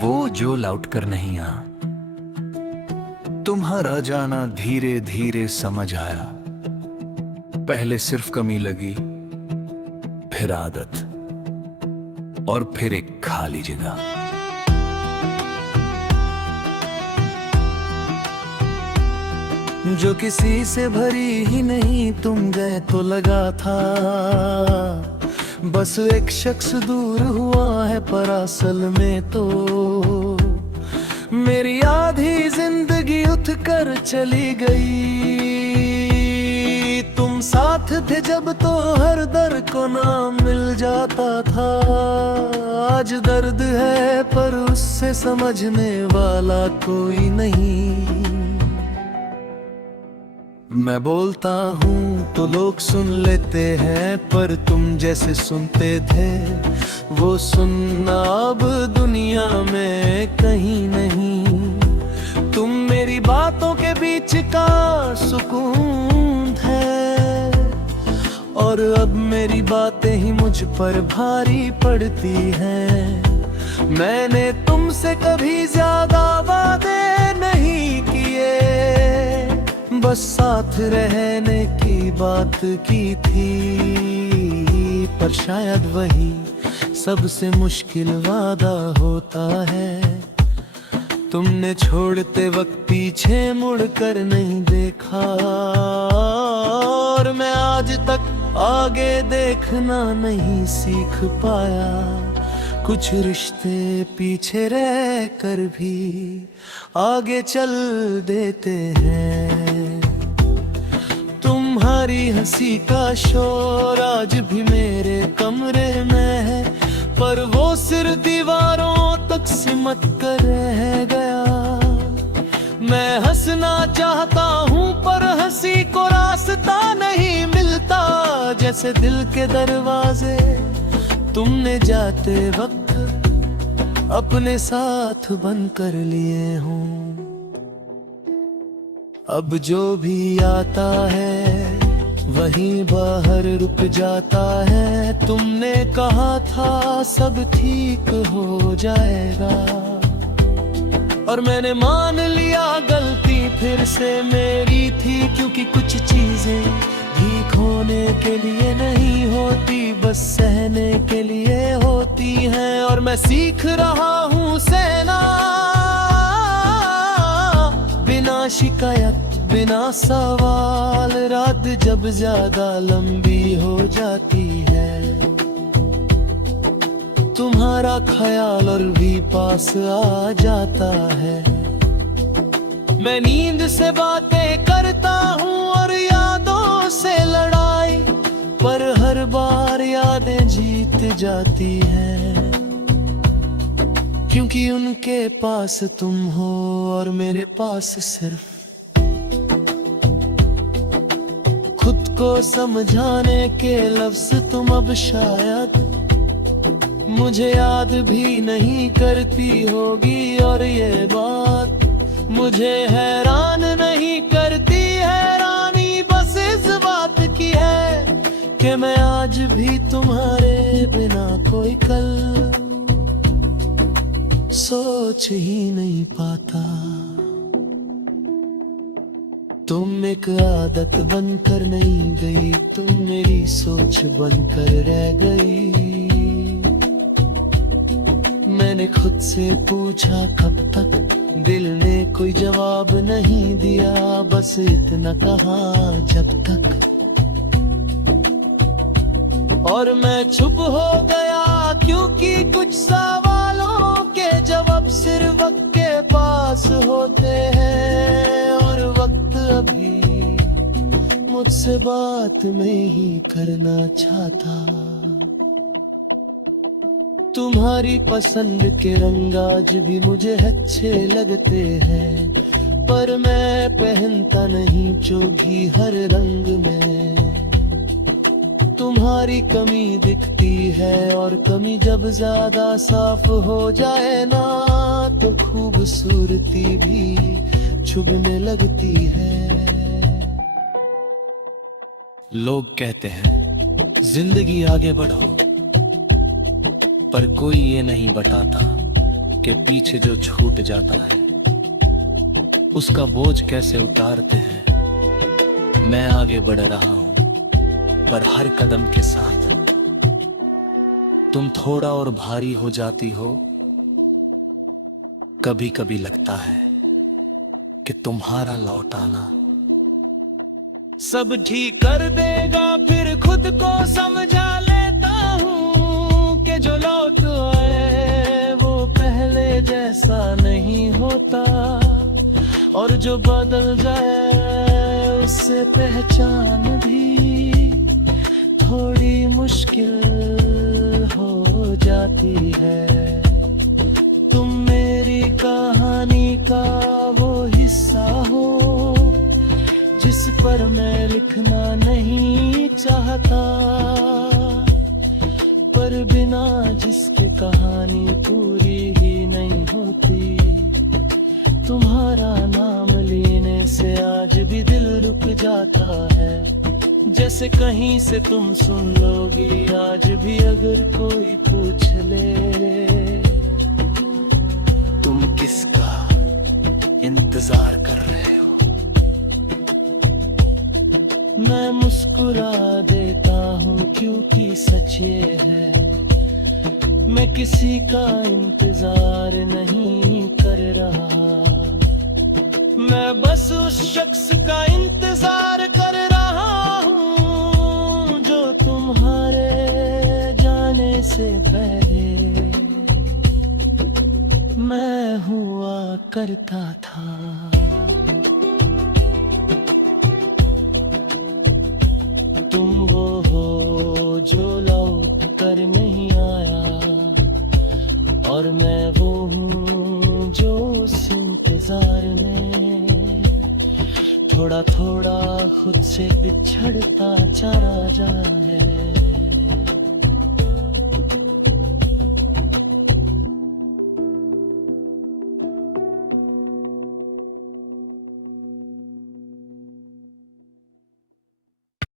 वो जो लौट कर नहीं आ। तुम्हारा जाना धीरे धीरे समझ आया। पहले सिर्फ कमी लगी, फिर आदत, और फिर एक खाली जगह। जो किसी से भरी ही नहीं, तुम गए तो लगा था बस एक शख्स दूर हुआ है, पर असल में तो मेरी आधी जिंदगी उठ कर चली गई। तुम साथ थे जब तो हर दर को नाम मिल जाता था। आज दर्द है पर उससे समझने वाला कोई नहीं। मैं बोलता हूँ तो लोग सुन लेते हैं, पर तुम जैसे सुनते थे वो सुनना अब दुनिया में कहीं नहीं। तुम मेरी बातों के बीच का सुकून है, और अब मेरी बातें ही मुझ पर भारी पड़ती हैं। मैंने तुमसे कभी ज्यादा वादे नहीं किए, बस साथ रहने की बात की थी। पर शायद वही सबसे मुश्किल वादा होता है। तुमने छोड़ते वक्त पीछे मुड़कर नहीं देखा, और मैं आज तक आगे देखना नहीं सीख पाया। कुछ रिश्ते पीछे रह कर भी आगे चल देते हैं। तुम्हारी हंसी का शोर आज भी मेरे कमरे में है, पर वो सिर्फ दीवारों तक सिमट कर रह गया। मैं हंसना चाहता हूँ पर हंसी को रास्ता नहीं मिलता। जैसे दिल के दरवाजे तुमने जाते वक्त अपने साथ बंद कर लिए हूँ। अब जो भी आता है वहीं बाहर रुक जाता है। तुमने कहा था सब ठीक हो जाएगा, और मैंने मान लिया गलती फिर से मेरी थी। क्योंकि कुछ चीजें ठीक होने के लिए नहीं होती, बस सहने के लिए होती हैं। और मैं सीख रहा हूँ सहना, बिना शिकायत बिना सवाल। रात जब ज्यादा लंबी हो जाती है, तुम्हारा ख्याल और भी पास आ जाता है। मैं नींद से बातें करता हूँ और यादों से लड़ाई, पर हर बार यादें जीत जाती हैं। क्योंकि उनके पास तुम हो और मेरे पास सिर्फ खुद को समझाने के लफ्ज तुम। अब शायद मुझे याद भी नहीं करती होगी, और ये बात मुझे हैरान नहीं करती। हैरानी बस इस बात की है कि मैं आज भी तुम्हारे बिना कोई कल सोच ही नहीं पाता। तुम एक आदत बनकर नहीं गई, तुम मेरी सोच बनकर रह गई। मैंने खुद से पूछा कब तक, दिल ने कोई जवाब नहीं दिया। बस इतना कहा जब तक, और मैं चुप हो गया। क्योंकि कुछ सवालों के जवाब सिर्फ वक्त के पास होते हैं, और वक्त अभी मुझसे बात में ही करना चाहता। तुम्हारी पसंद के रंग आज भी मुझे अच्छे लगते हैं, पर मैं पहनता नहीं जो भी हर रंग में। तुम्हारी कमी दिखती है, और कमी जब ज्यादा साफ हो जाए ना, तो खूबसूरती भी छुपने लगती है। लोग कहते हैं जिंदगी आगे बढ़ो, पर कोई ये नहीं बताता के पीछे जो छूट जाता है उसका बोझ कैसे उतारते हैं। मैं आगे बढ़ रहा हूं पर हर कदम के साथ तुम थोड़ा और भारी हो जाती हो। कभी कभी लगता है कि तुम्हारा लौट आना सब ठीक कर देगा। फिर खुद को समझा लेता हूँ कि जो लौट आए वो पहले जैसा नहीं होता, और जो बदल जाए उससे पहचान भी थोड़ी मुश्किल हो जाती है। तुम मेरी कहानी का वो हिस्सा हो जिस पर मैं लिखना नहीं चाहता, पर बिना जिसके कहानी पूरी ही नहीं होती। तुम्हारा नाम लेने से आज भी दिल रुक जाता है, जैसे कहीं से तुम सुन लोगी आज भी अगर कोई पूछ ले। तुम किसका इंतजार कर रहे हो? मैं मुस्कुरा देता हूँ क्योंकि सच ये है, मैं किसी का इंतजार नहीं कर रहा। मैं बस उस शख्स का इंतजार कर रहा हूँ जो तुम्हारे जाने से पहले मैं हुआ करता था। तुम वो हो जो लौट कर नहीं आया, और मैं वो हूँ जो उस इंतजार में थोड़ा थोड़ा खुद से बिछड़ता चला जाए।